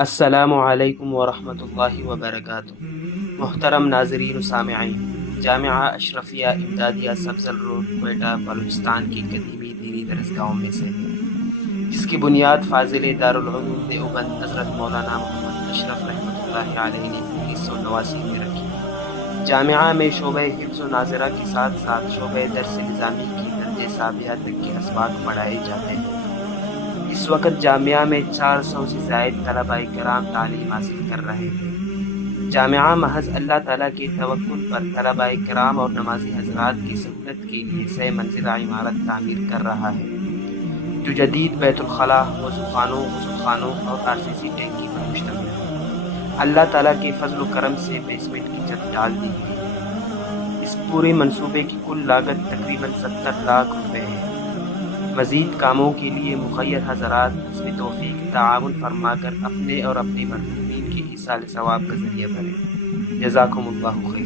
السلام علیکم ورحمۃ اللہ وبرکاتہ۔ محترم ناظرین و سامعین، جامعہ اشرفیہ امدادیہ سبزل روڈ کوئٹہ بلوچستان کی قدیمی دینی درسگاہوں میں سے ہے، جس کی بنیاد فاضل دارالعلوم دیوبند حضرت مولانا محمد اشرف رحمۃ اللہ علیہ نے 1989 میں رکھی۔ جامعہ میں شعبہ حفظ و ناظرہ کے ساتھ ساتھ شعبہ درس نظامی کی درجہ ثانویہ تک کے اسباق پڑھائے جاتے ہیں۔ اس وقت جامعہ میں 400 سے زائد طلباء کرام تعلیم حاصل کر رہے ہیں۔ جامعہ محض اللہ تعالیٰ کے توکل پر طلباء کرام اور نمازی حضرات کی سہولت کے لیے 6 منزلہ عمارت تعمیر کر رہا ہے، جو جدید بیت الخلاء، وضو خانوں، غسل خانوں اور RCC ٹینکی پر مشتمل ہے۔ اللہ تعالیٰ کے فضل و کرم سے بیسمنٹ کی چھت ڈال دی گئی ہے۔ اس پورے منصوبے کی کل لاگت تقریباً 70 لاکھ روپے ہے۔ مزید کاموں کے لیے مخیر حضرات اس میں توفیق تعاون فرما کر اپنے اور اپنے مرحومین کے ایصال ثواب کا ذریعہ بنیں۔ جزاکم اللہ خیر۔